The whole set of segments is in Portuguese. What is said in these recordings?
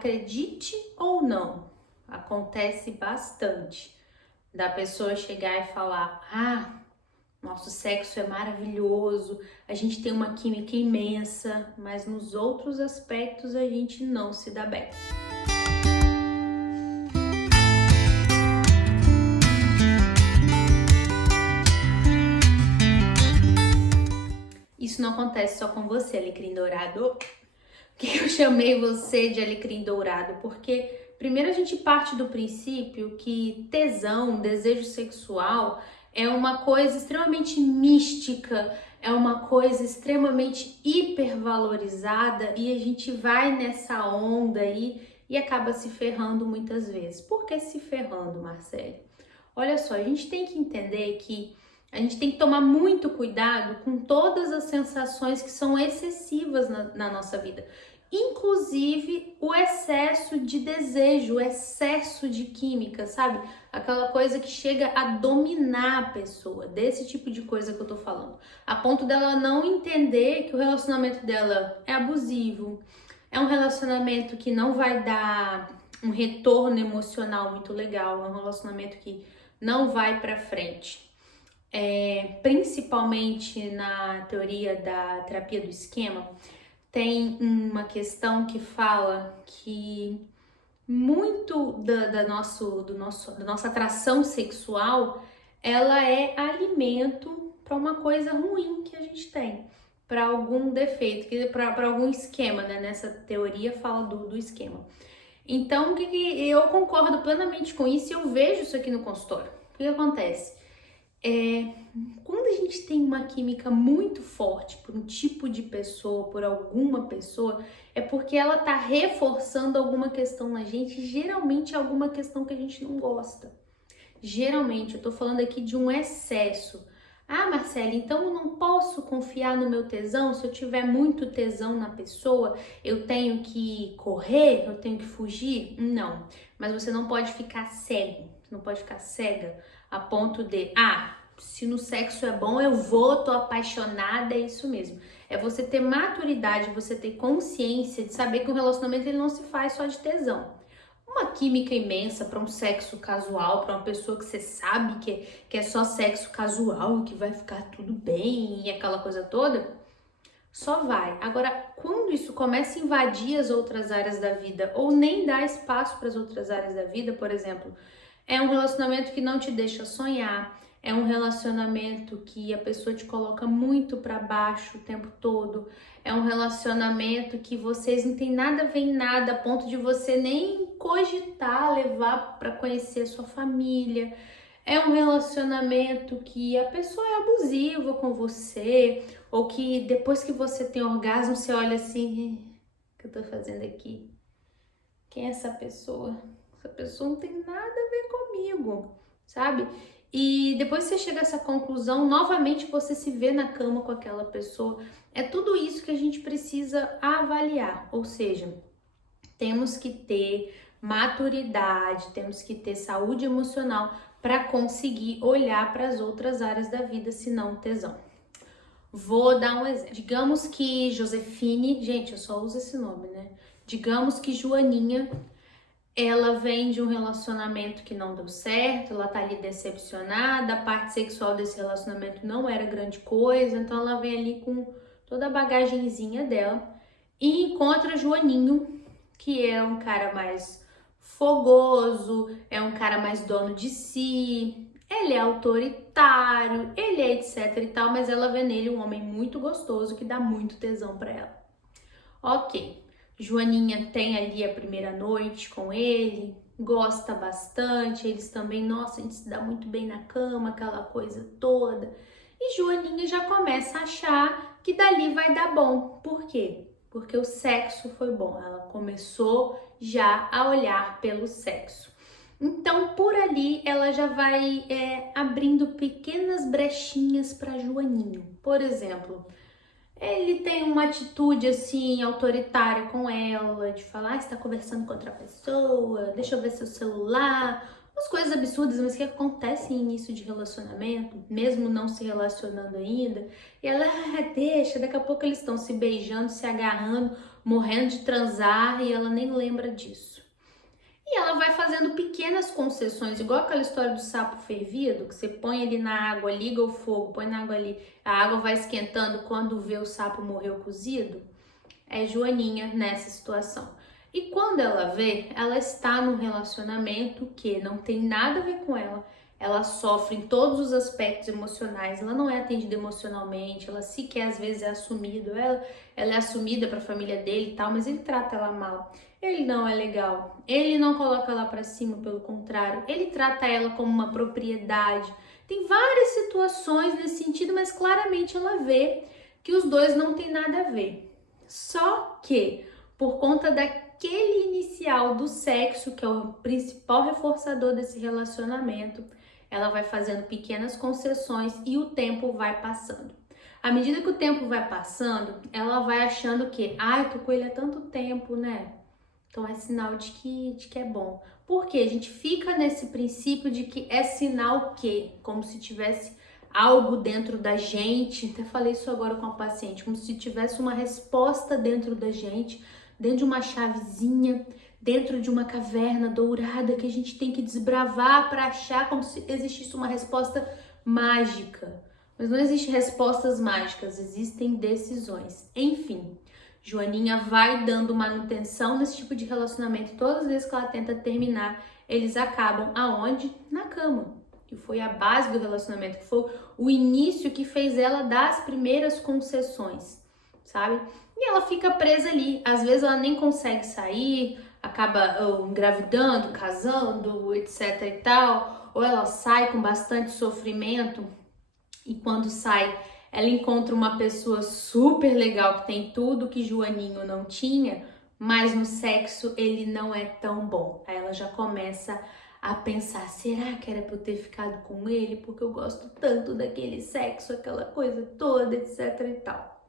acredite ou não, acontece bastante da pessoa chegar e falar: ah, nosso sexo é maravilhoso, a gente tem uma química imensa, mas nos outros aspectos a gente não se dá bem. Isso não acontece só com você, alecrim dourado. Por que eu chamei você de alecrim dourado? Porque primeiro a gente parte do princípio que tesão, desejo sexual é uma coisa extremamente mística, é uma coisa extremamente hipervalorizada e a gente vai nessa onda aí e acaba se ferrando muitas vezes. Por que se ferrando, Marcele? Olha só, a gente tem que entender que a gente tem que tomar muito cuidado com todas as sensações que são excessivas na nossa vida. Inclusive o excesso de desejo, o excesso de química, sabe? Aquela coisa que chega a dominar a pessoa, desse tipo de coisa que eu tô falando. A ponto dela não entender que o relacionamento dela é abusivo, é um relacionamento que não vai dar um retorno emocional muito legal, é um relacionamento que não vai pra frente. Principalmente na teoria da terapia do esquema, tem uma questão que fala que muito da nossa atração sexual, ela é alimento para uma coisa ruim que a gente tem, para algum defeito, para algum esquema, né? Nessa teoria fala do esquema. Então, eu concordo plenamente com isso e eu vejo isso aqui no consultório. O que acontece? Quando a gente tem uma química muito forte por um tipo de pessoa, por alguma pessoa, é porque ela tá reforçando alguma questão na gente, geralmente alguma questão que a gente não gosta. Geralmente, eu tô falando aqui de um excesso. Ah, Marcele, então eu não posso confiar no meu tesão? Se eu tiver muito tesão na pessoa, eu tenho que correr? Eu tenho que fugir? Não, mas você não pode ficar cego, não pode ficar cega a ponto de, se no sexo é bom, eu vou, tô apaixonada, é isso mesmo. É você ter maturidade, você ter consciência de saber que o relacionamento ele não se faz só de tesão. Uma química imensa para um sexo casual, para uma pessoa que você sabe que é só sexo casual, que vai ficar tudo bem e aquela coisa toda, só vai. Agora, quando isso começa a invadir as outras áreas da vida ou nem dá espaço para as outras áreas da vida, por exemplo, é um relacionamento que não te deixa sonhar, é um relacionamento que a pessoa te coloca muito para baixo o tempo todo, é um relacionamento que vocês não tem nada a ver em nada, a ponto de você nem cogitar levar para conhecer a sua família. É um relacionamento que a pessoa é abusiva com você, ou que depois que você tem orgasmo, você olha assim, o que eu tô fazendo aqui? Quem é essa pessoa? Essa pessoa não tem nada a ver comigo, sabe? E depois você chega a essa conclusão, novamente você se vê na cama com aquela pessoa. É tudo isso que a gente precisa avaliar, ou seja, temos que ter maturidade, temos que ter saúde emocional para conseguir olhar para as outras áreas da vida, se não tesão. Vou dar um exemplo. Digamos que Josefine, gente, eu só uso esse nome, né? Digamos que Joaninha, ela vem de um relacionamento que não deu certo, ela tá ali decepcionada, a parte sexual desse relacionamento não era grande coisa, então ela vem ali com toda a bagagenzinha dela e encontra Joaninho, que é um cara mais fogoso, é um cara mais dono de si, ele é autoritário, ele é etc e tal, mas ela vê nele um homem muito gostoso que dá muito tesão pra ela. Ok, Joaninha tem ali a primeira noite com ele, gosta bastante, eles também, nossa, a gente se dá muito bem na cama, aquela coisa toda. E Joaninha já começa a achar que dali vai dar bom. Por quê? Porque o sexo foi bom, ela começou já a olhar pelo sexo. Então, por ali, ela já vai abrindo pequenas brechinhas para Joaninho. Por exemplo, ele tem uma atitude assim autoritária com ela, de falar, você tá conversando com outra pessoa, deixa eu ver seu celular, umas coisas absurdas, mas que acontecem em início de relacionamento, mesmo não se relacionando ainda. E ela, deixa, daqui a pouco eles estão se beijando, se agarrando, morrendo de transar e ela nem lembra disso. E ela vai fazendo pequenas concessões, igual aquela história do sapo fervido, que você põe ele na água, liga o fogo, põe na água ali, a água vai esquentando, quando vê o sapo morreu cozido. É Joaninha nessa situação. E quando ela vê, ela está num relacionamento que não tem nada a ver com ela sofre em todos os aspectos emocionais, ela não é atendida emocionalmente, ela sequer às vezes é assumida, ela é assumida para a família dele e tal, mas ele trata ela mal, ele não é legal, ele não coloca ela para cima, pelo contrário, ele trata ela como uma propriedade. Tem várias situações nesse sentido, mas claramente ela vê que os dois não têm nada a ver. Só que, por conta daquele inicial do sexo, que é o principal reforçador desse relacionamento, ela vai fazendo pequenas concessões e o tempo vai passando. À medida que o tempo vai passando, ela vai achando que, eu tô com ele há tanto tempo, né? Então é sinal de que é bom. Porque a gente fica nesse princípio de que é sinal que, como se tivesse algo dentro da gente, até falei isso agora com a paciente, como se tivesse uma resposta dentro da gente, dentro de uma chavezinha, dentro de uma caverna dourada que a gente tem que desbravar para achar, como se existisse uma resposta mágica. Mas não existem respostas mágicas, existem decisões. Enfim, Joaninha vai dando manutenção nesse tipo de relacionamento. Todas as vezes que ela tenta terminar, eles acabam aonde? Na cama. Que foi a base do relacionamento, que foi o início que fez ela dar as primeiras concessões, sabe? E ela fica presa ali. Às vezes ela nem consegue sair, acaba engravidando, casando, etc e tal. Ou ela sai com bastante sofrimento e quando sai, ela encontra uma pessoa super legal que tem tudo que Joaninho não tinha, mas no sexo ele não é tão bom. Aí ela já começa a pensar, será que era pra eu ter ficado com ele? Porque eu gosto tanto daquele sexo, aquela coisa toda, etc e tal,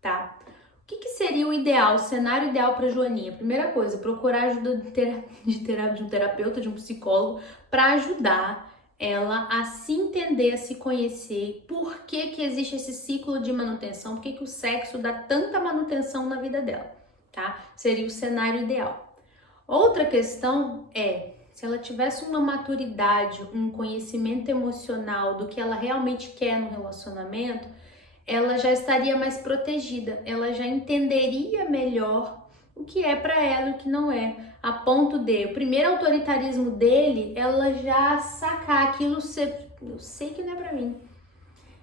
tá? O que seria o ideal, o cenário ideal para Joaninha? Primeira coisa, procurar ajuda de um terapeuta, de um psicólogo, para ajudar ela a se entender, a se conhecer, por que existe esse ciclo de manutenção, por que o sexo dá tanta manutenção na vida dela, tá? Seria o cenário ideal. Outra questão é, se ela tivesse uma maturidade, um conhecimento emocional do que ela realmente quer no relacionamento, ela já estaria mais protegida, ela já entenderia melhor o que é para ela e o que não é, a ponto de o primeiro autoritarismo dele, ela já sacar aquilo, eu sei que não é para mim.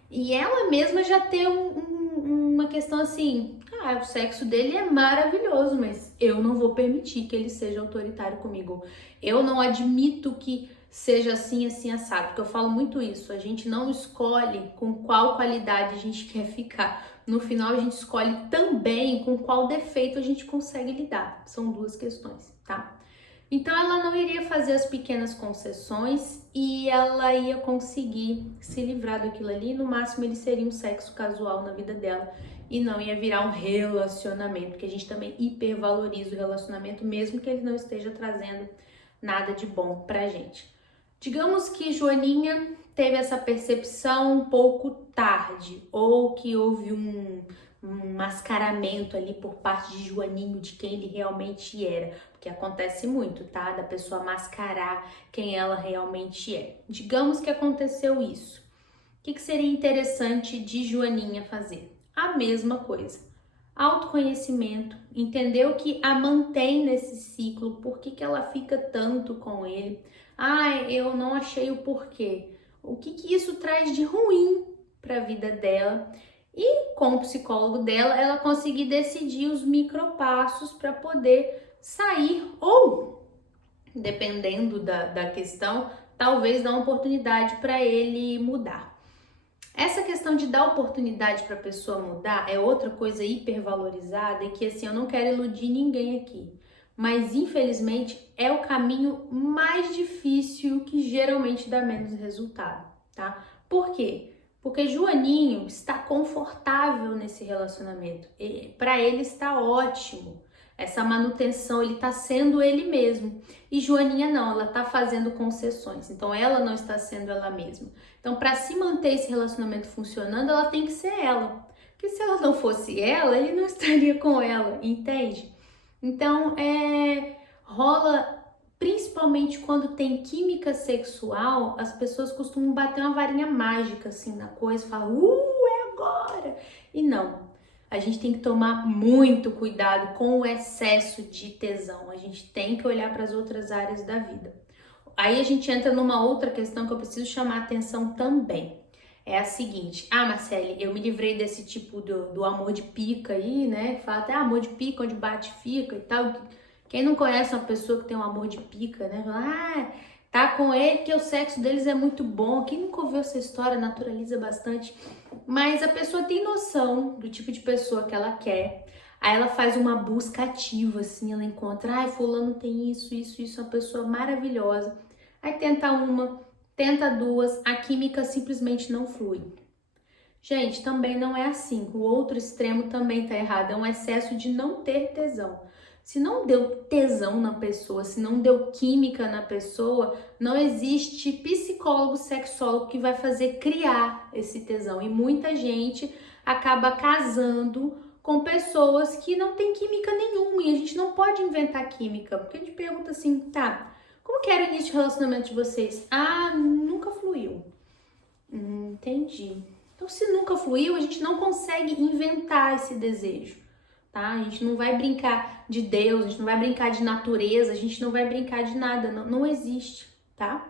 E ela mesma já ter uma questão assim, o sexo dele é maravilhoso, mas eu não vou permitir que ele seja autoritário comigo. Eu não admito que seja assim, assim, assado, porque eu falo muito isso, a gente não escolhe com qual qualidade a gente quer ficar. No final, a gente escolhe também com qual defeito a gente consegue lidar. São duas questões, tá? Então, ela não iria fazer as pequenas concessões e ela ia conseguir se livrar daquilo ali. No máximo, ele seria um sexo casual na vida dela e não ia virar um relacionamento, porque a gente também hipervaloriza o relacionamento, mesmo que ele não esteja trazendo nada de bom pra gente. Digamos que Joaninha teve essa percepção um pouco tarde, ou que houve um mascaramento ali por parte de Joaninho de quem ele realmente era, porque acontece muito, tá? Da pessoa mascarar quem ela realmente é. Digamos que aconteceu isso. O que seria interessante de Joaninha fazer? A mesma coisa. Autoconhecimento, entender o que a mantém nesse ciclo, por que ela fica tanto com ele. Eu não achei o porquê. O que isso traz de ruim para a vida dela? E com o psicólogo dela, ela conseguir decidir os micropassos para poder sair ou, dependendo da questão, talvez dar uma oportunidade para ele mudar. Essa questão de dar oportunidade para a pessoa mudar é outra coisa hipervalorizada e que assim, eu não quero iludir ninguém aqui. Mas infelizmente é o caminho mais difícil que geralmente dá menos resultado, tá? Por quê? Porque Joaninho está confortável nesse relacionamento. Para ele está ótimo. Essa manutenção, ele está sendo ele mesmo. E Joaninha não, ela está fazendo concessões. Então ela não está sendo ela mesma. Então para se manter esse relacionamento funcionando, ela tem que ser ela. Porque Porque se ela não fosse ela, ele não estaria com ela, entende? Então, rola, principalmente quando tem química sexual, as pessoas costumam bater uma varinha mágica assim na coisa e falar, é agora! E não. A gente tem que tomar muito cuidado com o excesso de tesão. A gente tem que olhar para as outras áreas da vida. Aí a gente entra numa outra questão que eu preciso chamar a atenção também. É a seguinte, Marcele, eu me livrei desse tipo do amor de pica aí, né? Fala até amor de pica, onde bate fica e tal. Quem não conhece uma pessoa que tem um amor de pica, né? Fala, tá com ele porque o sexo deles é muito bom. Quem nunca ouviu essa história naturaliza bastante. Mas a pessoa tem noção do tipo de pessoa que ela quer. Aí ela faz uma busca ativa, assim, ela encontra, fulano tem isso, uma pessoa maravilhosa. Aí tenta uma, tenta duas, a química simplesmente não flui. Gente, também não é assim. O outro extremo também tá errado, é um excesso de não ter tesão. Se não deu tesão na pessoa, se não deu química na pessoa, não existe psicólogo, sexólogo que vai fazer criar esse tesão. E muita gente acaba casando com pessoas que não têm química nenhuma. E a gente não pode inventar química, porque a gente pergunta assim, tá, como que era o início de relacionamento de vocês? Nunca fluiu. Entendi. Então, se nunca fluiu, a gente não consegue inventar esse desejo, tá? A gente não vai brincar de Deus, a gente não vai brincar de natureza, a gente não vai brincar de nada, não existe, tá?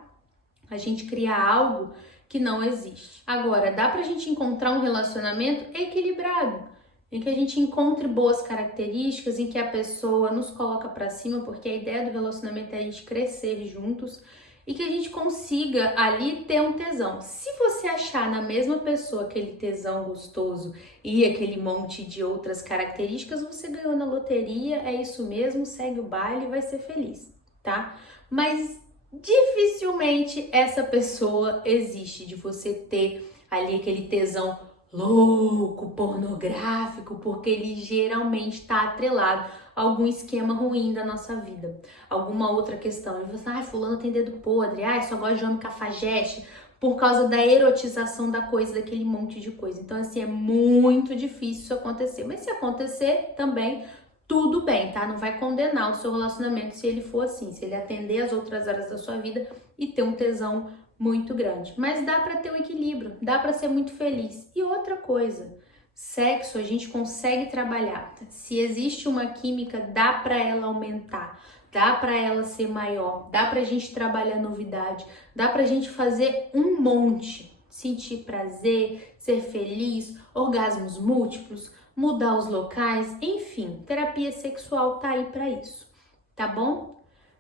A gente cria algo que não existe. Agora, dá pra gente encontrar um relacionamento equilibrado, em que a gente encontre boas características, em que a pessoa nos coloca pra cima, porque a ideia do relacionamento é a gente crescer juntos, e que a gente consiga ali ter um tesão. Se você achar na mesma pessoa aquele tesão gostoso e aquele monte de outras características, você ganhou na loteria, é isso mesmo, segue o baile e vai ser feliz, tá? Mas dificilmente essa pessoa existe, de você ter ali aquele tesão louco, pornográfico, porque ele geralmente está atrelado a algum esquema ruim da nossa vida, alguma outra questão. E você, fulano tem dedo podre, só gosta de homem cafajeste, por causa da erotização da coisa, daquele monte de coisa. Então, assim, é muito difícil isso acontecer. Mas se acontecer, também tudo bem, tá? Não vai condenar o seu relacionamento se ele for assim, se ele atender as outras áreas da sua vida e ter um tesão muito grande. Mas dá pra ter um equilíbrio, dá pra ser muito feliz. E outra coisa, sexo a gente consegue trabalhar. Se existe uma química, dá pra ela aumentar, dá pra ela ser maior, dá pra gente trabalhar novidade, dá pra gente fazer um monte, sentir prazer, ser feliz, orgasmos múltiplos, mudar os locais, enfim, terapia sexual tá aí pra isso, tá bom?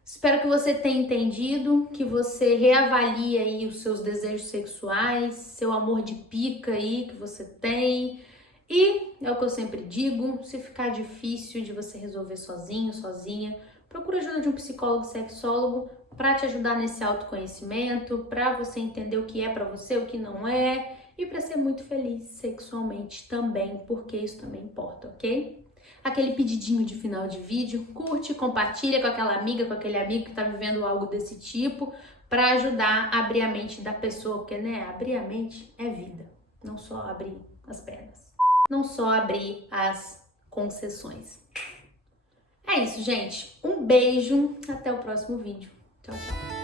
Espero que você tenha entendido, que você reavalie aí os seus desejos sexuais, seu amor de pica aí que você tem. E é o que eu sempre digo, se ficar difícil de você resolver sozinho, sozinha, procura ajuda de um psicólogo, sexólogo para te ajudar nesse autoconhecimento, para você entender o que é para você, o que não é, e para ser muito feliz sexualmente também, porque isso também importa, ok? Aquele pedidinho de final de vídeo, curte, compartilha com aquela amiga, com aquele amigo que tá vivendo algo desse tipo, para ajudar a abrir a mente da pessoa, porque, né, abrir a mente é vida, não só abrir as pernas, não só abrir as concessões. É isso, gente. Um beijo, até o próximo vídeo. Tchau, tchau.